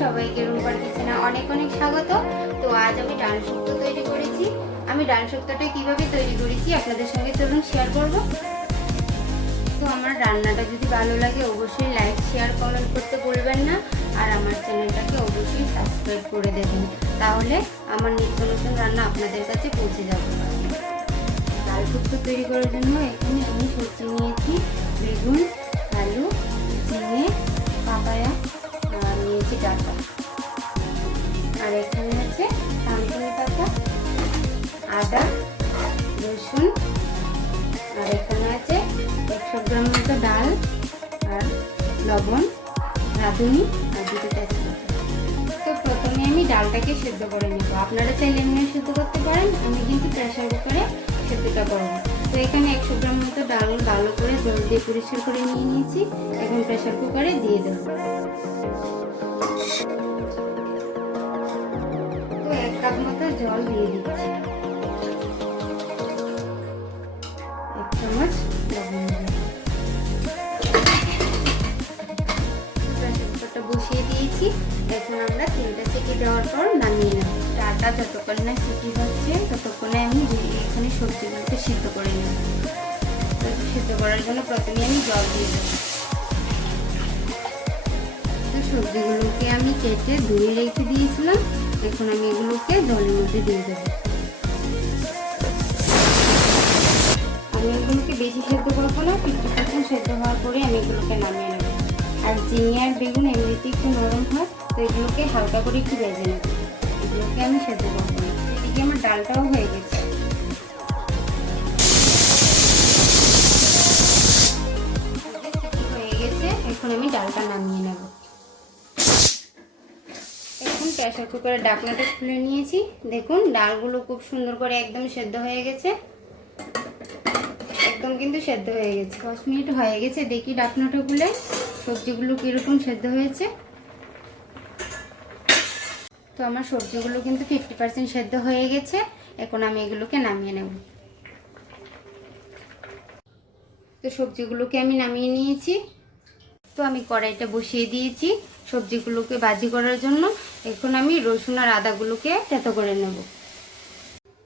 সবাইকে রুম্পার কিচেনে অনেক অনেক স্বাগত। তো আজ আমি ডাল শুক্তো তৈরি করেছি। আমি ডাল শুক্তোটা কিভাবে তৈরি করেছি আপনাদের সঙ্গে চলুন শেয়ার করব। তো আমার রান্নাটা যদি ভালো লাগে অবশ্যই লাইক শেয়ার কমেন্ট করতে ভুলবেন না, আর আমার চ্যানেলটাকে অবশ্যই সাবস্ক্রাইব করে দেবেন, তাহলে আমার নিত্য নতুন রান্না আপনাদের কাছে পৌঁছে যাবে। ডাল শুক্তো তৈরি করার জন্য এখানে আমি সবজি নিয়েছি বেগুন, আলু, ঝিঙে, পাপায়া, আর নিয়েছি ডাঁটা, আর এখানে আছে থানকুনি পাতা, আদা, রসুন, আর এখানে আছে 100 গ্রাম মতো ডাল, আর লবণ, রাঁধুনি, আর দুটো তেজপাতা। তো প্রথমে আমি ডালটাকে সেদ্ধ করে নেব। আপনারা চাইলে এমনি সেদ্ধ করতে পারেন, আমি কিন্তু প্রেসার কুকারে সেদ্ধটা করবো। তো এখানে 100 গ্রাম মতো ডাল ভালো করে জল দিয়ে পরিষ্কার করে নিয়ে নিয়েছি। এখন প্রেসার কুকারে দিয়ে দেবো। তো 1 কাপ মতো জল দিয়ে দিচ্ছি, 1 চামচ লবণ দিয়ে প্রেসার কুকারটা বসিয়ে দিয়েছি। এখন আমরা 3টা সিটি দেওয়ার পর নামিয়ে নেব। ডালটা যতক্ষণ না সিটি হচ্ছে ততক্ষণে আমি এখানে সবজিগুলোকে সিদ্ধ করে নেব। সিদ্ধ করার জন্য প্রথমে আমি জল দিয়ে দেবো। তো সবজিগুলোকে আমি কেটে ধুয়ে রেখে দিয়েছিলাম, এখন আমি এগুলোকে জলের মধ্যে দিয়ে দেবো। আমি এগুলোকে বেশি সেদ্ধ করবো না, 50% সেদ্ধ হওয়ার পরে আমি এগুলোকে নামিয়ে নেব। আর ঝিঙে আর বেগুন এমনিতে একটু নরম হয়, তো এগুলোকে হালকা করে একটু ভেজে নেব। এগুলোকে আমি সেদ্ধ করবো না। এদিকে আমার ডালটাও হয়ে গেছে। এখন আমি ডালটা নামিয়ে নেব। এখন প্রেসার কুকারের ঢাকনাটা খুলে নিয়েছি। দেখুন ডালগুলো খুব সুন্দর করে একদম সেদ্ধ হয়ে গেছে, একদম কিন্তু সেদ্ধ হয়ে গেছে। 10 মিনিট হয়ে গেছে, দেখি ঢাকনাটা খুলে সবজিগুলো কীরকম সেদ্ধ হয়েছে। তো আমার সবজিগুলো কিন্তু 50% সেদ্ধ হয়ে গেছে। এখন আমি এগুলোকে নামিয়ে নেব। তো সবজিগুলোকে আমি নামিয়ে নিয়েছি। তো আমি কড়াইটা বসিয়ে দিয়েছি সবজিগুলোকে ভাজি করার জন্য। এখন আমি রসুন আর আদাগুলোকে থেতো করে নেব।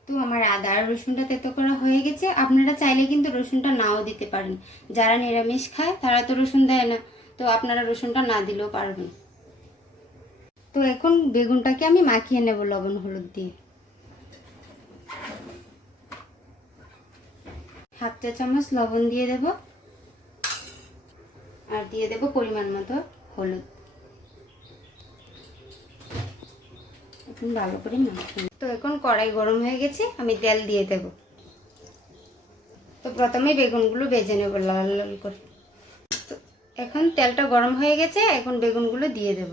তো আমার আদা আর রসুনটা থেতো করা হয়ে গেছে। আপনারা চাইলে কিন্তু রসুনটা নাও দিতে পারেন, যারা নিরামিষ খায় তারা তো রসুন দেয় না, তো আপনারা রসুনটা না দিলেও পারবেন। তো এখন বেগুনটাকে আমি মাখিয়ে নেব লবণ হলুদ দিয়ে। 1/2 চা চামচ লবণ দিয়ে দেব, আর দিয়ে দেব পরিমাণ মতো হলুদ। এখন ভালো করে মাখিয়ে। তো এখন কড়াই গরম হয়ে গেছে, আমি তেল দিয়ে দেব। তো প্রথমে বেগুনগুলো ভেজে নেব লাল লাল করে। তো এখন তেলটা গরম হয়ে গেছে, এখন বেগুনগুলো দিয়ে দেব।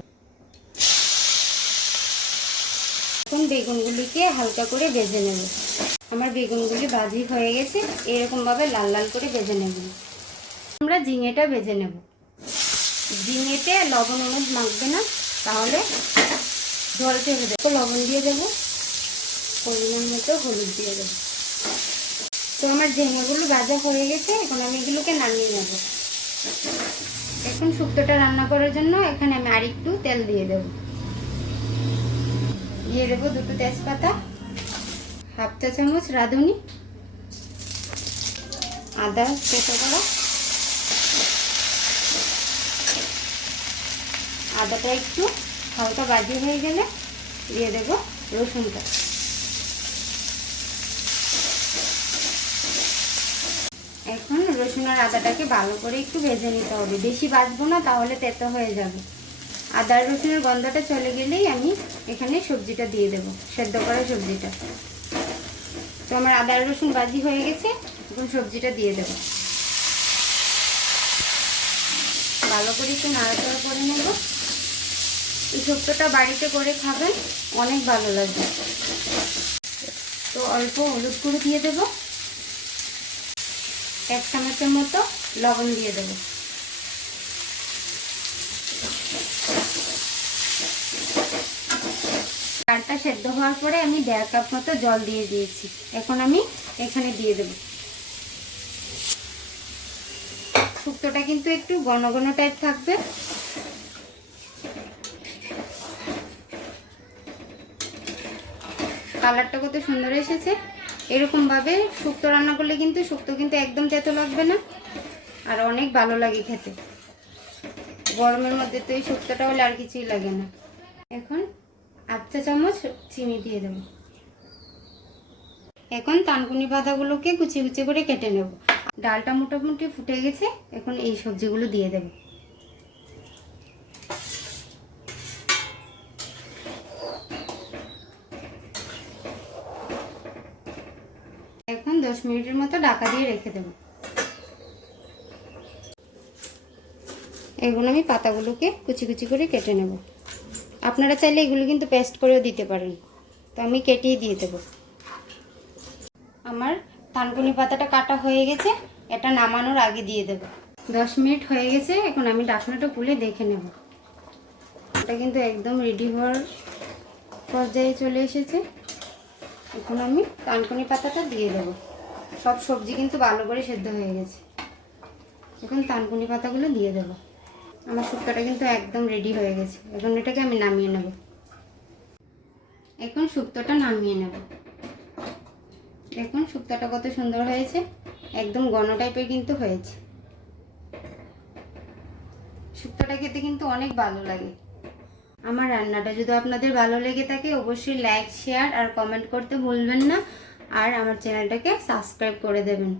এখন বেগুনগুলিকে হালকা করে ভেজে নেব। আমার বেগুনগুলি ভাজি হয়ে গেছে, এরকমভাবে লাল লাল করে ভেজে নেব। আমরা ঝিঙেটা ভেজে নেব। ঝিঙেতে লবণ হলুদ মাখবে না, তাহলে জল ছেড়ে দেবো। লবণ দিয়ে দেবো, পরিমাণ মতো হলুদ দিয়ে দেবো। তো আমার ঝিঙেগুলো ভাজা হয়ে গেছে, এখন আমি এগুলোকে নামিয়ে নেব। এখন শুক্তোটা রান্না করার জন্য এখানে আমি আরেকটু তেল দিয়ে দেব। দিয়ে দেবো 2টো তেজপাতা, 1/2 চা চামচ রাঁধুনি, আদা থেতো করা। আদাটা একটু হালকা ভাজি হয়ে গেলে দিয়ে দেব রসুনটা। এখন রসুন আর আদাটাকে ভালো করে একটু ভেজে নিতে হবে, বেশি ভাজবো না, তাহলে তেতো হয়ে যাবে। আদা রসুনের গন্ধটা চলে গেলেই আমি এখানে সবজিটা দিয়ে দেব, সেদ্ধ করা সবজিটা। তো আমার আদা রসুন ভাজি হয়ে গেছে, এখন সবজিটা দিয়ে দেব। ভালো করে একটু নাড়াচাড়া করে নেব। এই শুক্তোটা বাড়িতে করে খাবেন, অনেক ভালো লাগবে। তো অল্প হলুদ গুঁড়ো দিয়ে দেব, 1 চামচের মতো লবণ দিয়ে দেব। ডালটা সেদ্ধ হওয়ার পরে আমি 1.5 কাপ মতো জল দিয়ে দিয়েছি। এখন আমি এখানে দিয়ে দেব। শুক্তোটা কিন্তু একটু ঘন ঘন টাইপ থাকবে। কালারটা কত সুন্দর এসেছে। এরকমভাবে শুক্তো রান্না করলে কিন্তু শুক্তো কিন্তু একদম তেতো লাগবে না, আর অনেক ভালো লাগে খেতে। গরমের মধ্যে তো এই শুক্তোটা হলে আর কিছুই লাগে না। এখন 1 চা চামচ চিনি দিয়ে দেব। এখন থানকুনি পাতাগুলোকে কুচি কুচি করে কেটে নেব। ডালটা মোটামুটি ফুটে গেছে, এখন এই সবজিগুলো দিয়ে দেব। এখন 10 মিনিটের মতো ঢাকা দিয়ে রেখে দেব। এখন আমি পাতাগুলোকে কুচি কুচি করে কেটে নেব। আপনারা চাইলে এগুলো কিন্তু পেস্ট করেও দিতে পারেন, তো আমি কেটেই দিয়ে দেব। আমার থানকুনি পাতাটা কাটা হয়ে গেছে, এটা নামানোর আগে দিয়ে দেব। 10 মিনিট হয়ে গেছে, এখন আমি ঢাকনাটা খুলে দেখে নেব। এটা কিন্তু একদম রেডি হওয়ার পর্যায়ে চলে এসেছে। এখন আমি থানকুনি পাতাটা দিয়ে দেব। সব সবজি কিন্তু ভালো করে সেদ্ধ হয়ে গেছে। এখন থানকুনি পাতাগুলো দিয়ে দেব। আমার শুক্তোটা কিন্তু একদম রেডি হয়ে গেছে। এখন এটাকে আমি নামিয়ে নেব। এখন শুক্তোটা নামিয়ে নেব। দেখুন শুক্তোটা কত সুন্দর হয়েছে, একদম ঘন টাইপের কিন্তু হয়েছে। শুক্তোটা খেতে কিন্তু অনেক ভালো লাগে। আমার রান্নাটা যদি আপনাদের ভালো লেগে থাকে অবশ্যই লাইক, শেয়ার আর কমেন্ট করতে ভুলবেন না, আর আমার চ্যানেলটাকে সাবস্ক্রাইব করে দেবেন।